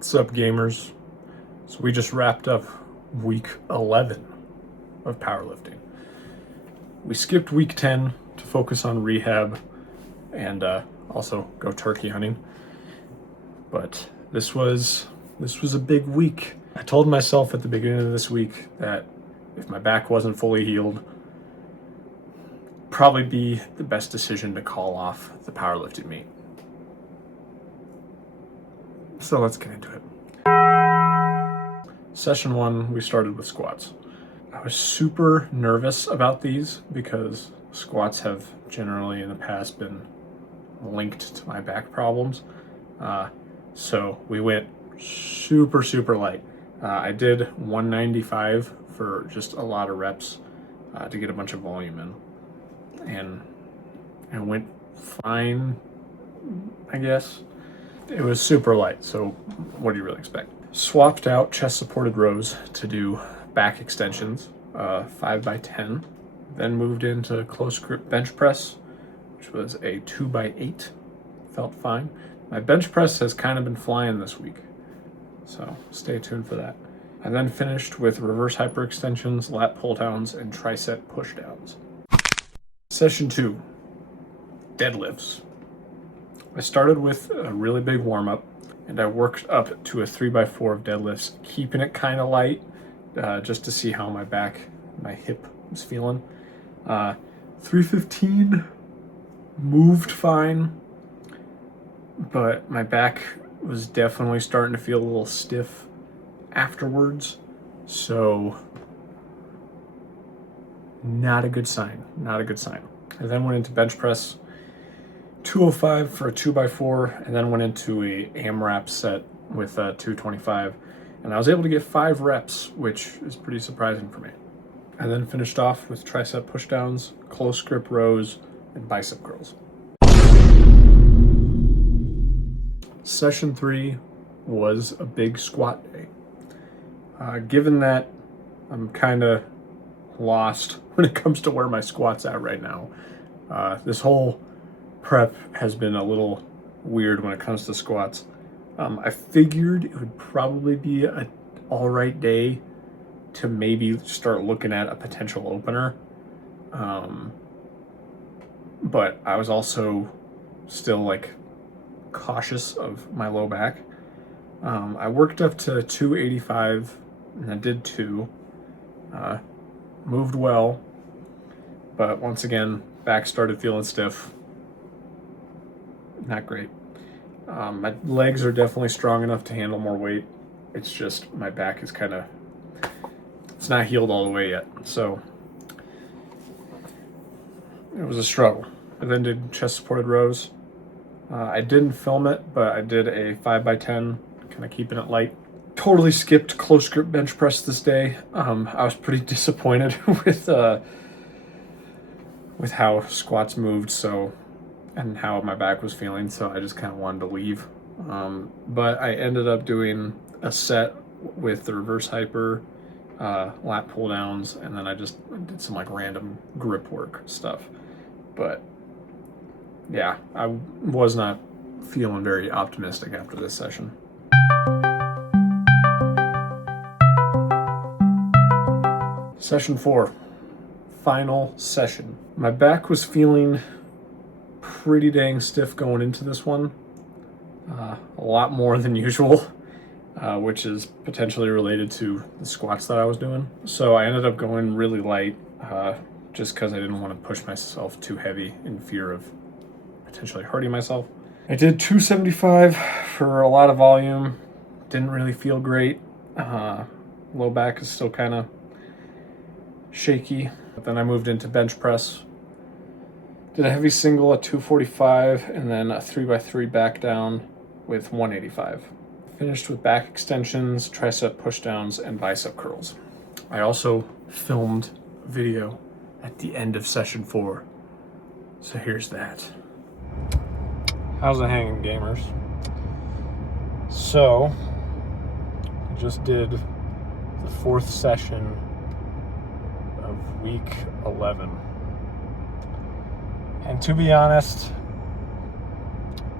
What's up, gamers? So we just wrapped up week 11 of powerlifting. We skipped week 10 to focus on rehab and also go turkey hunting. But this was a big week. I told myself at the beginning of this week that if my back wasn't fully healed, probably be the best decision to call off the powerlifting meet. So let's get into it. Session 1, we started with squats. I was super nervous about these because squats have generally in the past been linked to my back problems. So we went super light. I did 195 for just a lot of reps to get a bunch of volume in. And I went fine, I guess. It was super light, so what do you really expect? Swapped out chest supported rows to do back extensions, 5x10. Then moved into close grip bench press, which was a 2x8. Felt fine. My bench press has kind of been flying this week, so stay tuned for that. I then finished with reverse hyperextensions, lat pull downs, and tricep push downs. Session 2, deadlifts. I started with a really big warm-up, and I worked up to a 3x4 of deadlifts, keeping it kind of light, just to see how my hip was feeling. 315 moved fine, but my back was definitely starting to feel a little stiff afterwards, so not a good sign. I then went into bench press, 205 for a 2x4, and then went into a AMRAP set with 225, and I was able to get 5 reps, which is pretty surprising for me. I then finished off with tricep pushdowns, close grip rows, and bicep curls. Session 3 was a big squat day. Given that I'm kind of lost when it comes to where my squat's at right now, this whole prep has been a little weird when it comes to squats. I figured it would probably be an all right day to maybe start looking at a potential opener. But I was also still cautious of my low back. I worked up to 285 and I did 2. Moved well, but once again, back started feeling stiff. Not great. My legs are definitely strong enough to handle more weight. It's just my back is it's not healed all the way yet. So it was a struggle. I then did chest supported rows. I didn't film it, but I did a 5x10, kind of keeping it light. Totally skipped close grip bench press this day. I was pretty disappointed with how squats moved, and how my back was feeling, so I just kind of wanted to leave. But I ended up doing a set with the reverse hyper, lat pull downs, and then I did some random grip work stuff. But yeah, I was not feeling very optimistic after this session. Session 4, final session. My back was feeling pretty dang stiff going into this one, a lot more than usual, which is potentially related to the squats that I was doing. So I ended up going really light, just because I didn't want to push myself too heavy in fear of potentially hurting myself. I did 275 for a lot of volume. Didn't really feel great. Low back is still kind of shaky. But then I moved into bench press. Did a heavy single at 245 and then a 3x3 back down with 185. Finished with back extensions, tricep pushdowns, and bicep curls. I also filmed a video at the end of session 4. So here's that. How's it hanging, gamers? So, I just did the 4th session of week 11. And to be honest,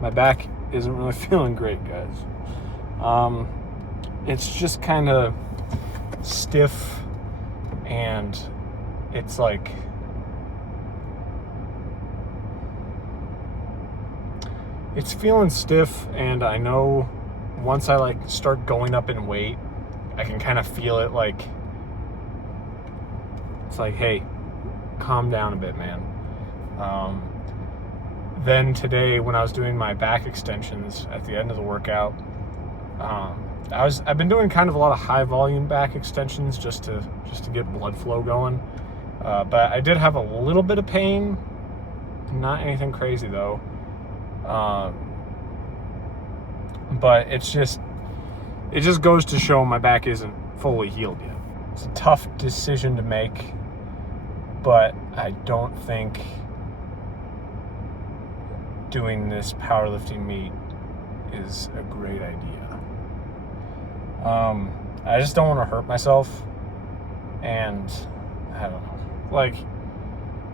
my back isn't really feeling great, guys. It's just kind of stiff, and it's like it's feeling stiff, and I know once I like start going up in weight, I can kind of feel it, like it's like, hey, calm down a bit, man. Then today, when I was doing my back extensions at the end of the workout, I've been doing kind of a lot of high volume back extensions just to get blood flow going. But I did have a little bit of pain, not anything crazy though. But it just goes to show my back isn't fully healed yet. It's a tough decision to make, but I don't think doing this powerlifting meet is a great idea. I just don't want to hurt myself, and I don't know. Like,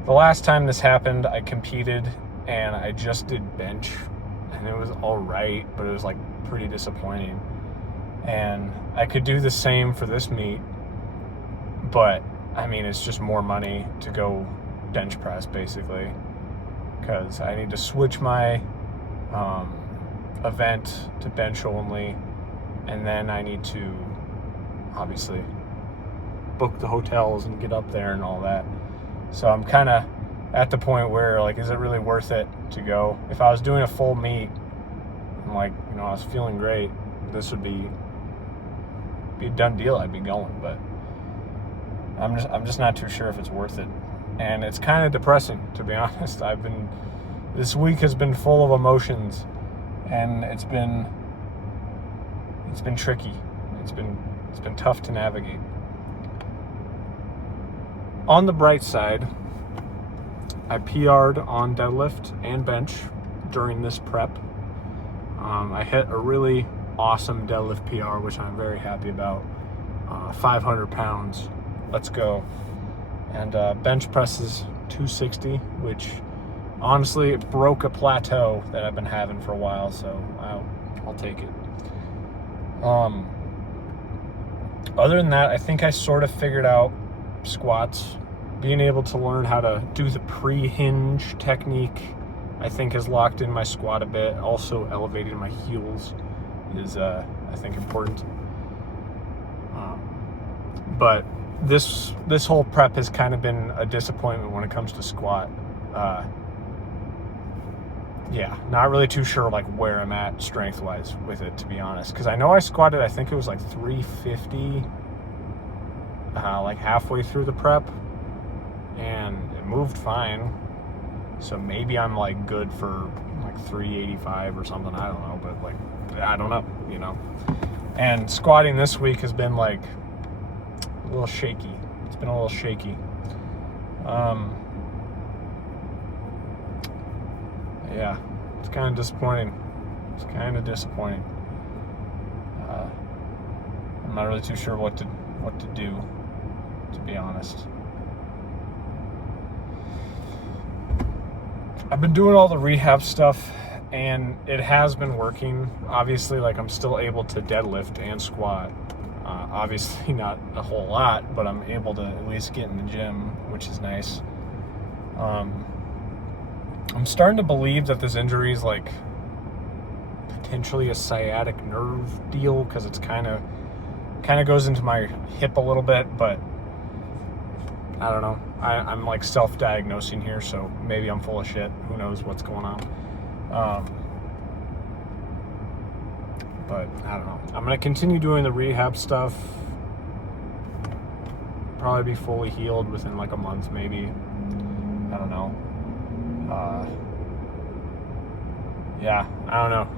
the last time this happened, I competed and I just did bench, and it was all right, but it was like pretty disappointing. And I could do the same for this meet, but I mean, it's just more money to go bench press basically, because I need to switch my event to bench only, and then I need to obviously book the hotels and get up there and all that. So I'm kind of at the point where, like, is it really worth it to go? If I was doing a full meet and, like, you know, I was feeling great, this would be a done deal. I'd be going, but I'm just not too sure if it's worth it. And it's kind of depressing, to be honest. This week has been full of emotions, and it's been tricky. It's been tough to navigate. On the bright side, I PR'd on deadlift and bench during this prep. I hit a really awesome deadlift PR, which I'm very happy about. 500 pounds. Let's go. And bench press is 260, which honestly, it broke a plateau that I've been having for a while, so I'll take it. Other than that, I think I sort of figured out squats. Being able to learn how to do the pre-hinge technique, I think, has locked in my squat a bit. Also, elevating my heels is, I think, important. But this whole prep has kind of been a disappointment when it comes to squat. Yeah, not really too sure like where I'm at strength-wise with it, to be honest. Because I know I squatted, I think it was like 350, like halfway through the prep, and it moved fine. So maybe I'm like good for like 385 or something. I don't know, but like, I don't know, you know. And squatting this week has been like a little shaky. It's been a little shaky. Yeah, it's kind of disappointing. I'm not really too sure what to do, to be honest. I've been doing all the rehab stuff, and it has been working. Obviously, like, I'm still able to deadlift and squat. Obviously not a whole lot, but I'm able to at least get in the gym, which is nice. I'm starting to believe that this injury is like potentially a sciatic nerve deal, because it's kind of goes into my hip a little bit, but I don't know. I'm like self-diagnosing here, so maybe I'm full of shit. Who knows what's going on? But I don't know. I'm going to continue doing the rehab stuff. Probably be fully healed within like a month, maybe. I don't know. Yeah, I don't know.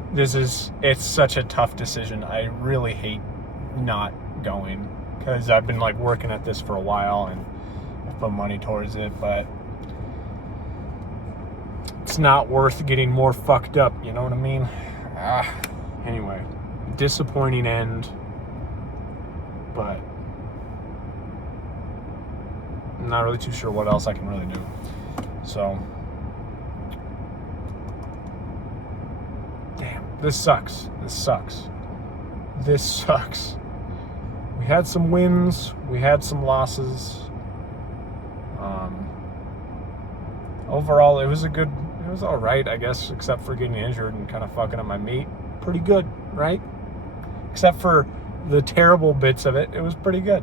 It's such a tough decision. I really hate not going, because I've been like working at this for a while and I've put money towards it, but it's not worth getting more fucked up, you know what I mean? Anyway, disappointing end, but I'm not really too sure what else I can really do. So, damn, this sucks. this sucks. We had some wins, we had some losses. Overall, it was all right, I guess, except for getting injured and kind of fucking up my meat. Pretty good, right? Except for the terrible bits of it, it was pretty good.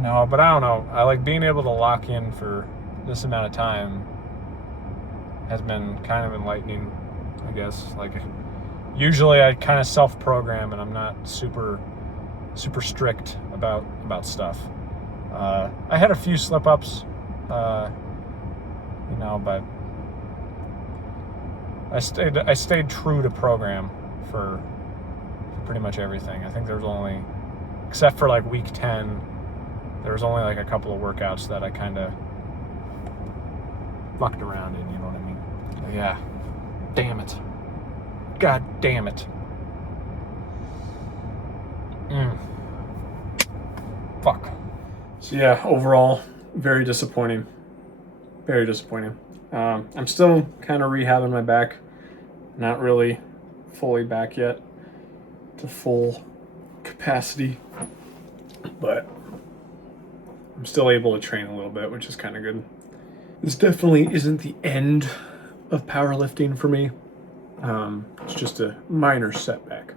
No, but I don't know. I like being able to lock in for this amount of time has been kind of enlightening, I guess. Like, usually I kind of self-program and I'm not super strict about stuff. I had a few slip-ups, but I stayed true to program for pretty much everything. I think there was only, except for like week 10, there was only like a couple of workouts that I kind of fucked around in, you know what I mean? But yeah, damn it. God damn it. Fuck. So yeah, overall, very disappointing. Very disappointing. I'm still kind of rehabbing my back. Not really fully back yet to full capacity, but I'm still able to train a little bit, which is kind of good. This definitely isn't the end of powerlifting for me. It's just a minor setback.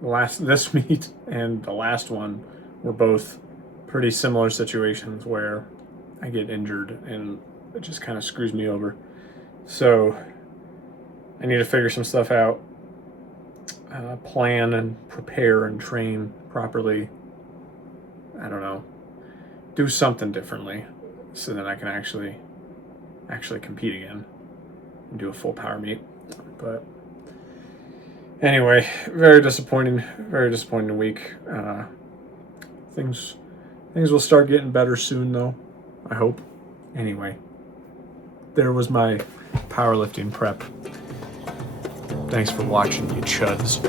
This meet and the last one were both pretty similar situations where I get injured and it just kind of screws me over. So I need to figure some stuff out, plan and prepare and train properly. I don't know, do something differently so that I can actually compete again and do a full power meet. But anyway, very disappointing week. Things will start getting better soon, though, I hope. Anyway, there was my powerlifting prep. Thanks for watching, you chuds.